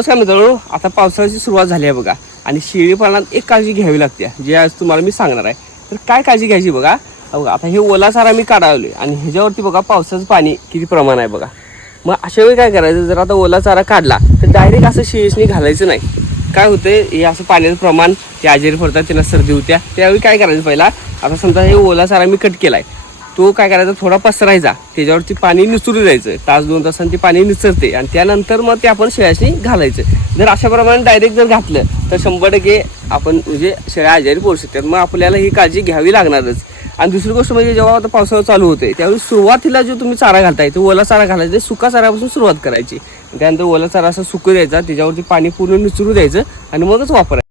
नमस्कार मित्रांनो, आता पावसाळ्याची सुरुवात झाली आहे बघा. आणि शेळी पालनात एक काळजी घ्यावी लागते, जे आज तुम्हाला मी सांगणार आहे. तर काय काळजी घ्यायची बघा. बघा आता हे ओला चारा मी काढावले आणि ह्याच्यावरती बघा पावसाचं पाणी किती प्रमाण आहे बघा. मग अशा वेळी काय करायचं, जर आता ओला चारा काढला तर डायरेक्ट असं शेळीसनी घालायचं नाही. काय होतंय, हे असं पाण्याचं प्रमाण ते आजारी पडतात, त्यांना सर्दी होत्या. त्यावेळी काय करायचं, पहिला आता समजा हे ओला चारा मी कट केलाय, तो काय करायचा, थोडा पसरायचा, त्याच्यावरती पाणी निचरू द्यायचं. तास 2 तासांनी ते पाणी निचरते आणि त्यानंतर मग ते आपण शेळ्याशी घालायचं. जर अशाप्रमाणे डायरेक्ट जर घातलं तर 100% आपण म्हणजे शेळ्या आजारी पडू शकतात. मग आपल्याला ही काळजी घ्यावी लागणारच. आणि दुसरी गोष्ट म्हणजे जेव्हा आता पावसाळा चालू होते त्यावेळी सुरुवातीला जो तुम्ही चारा घालताय तो ओला चारा घालायचा, सुका चाऱ्यापासून सुरुवात करायची. त्यानंतर ओला चारा असं सुकू द्यायचा, त्याच्यावरती पाणी पूर्ण निचरू द्यायचं आणि मगच वापरायचं.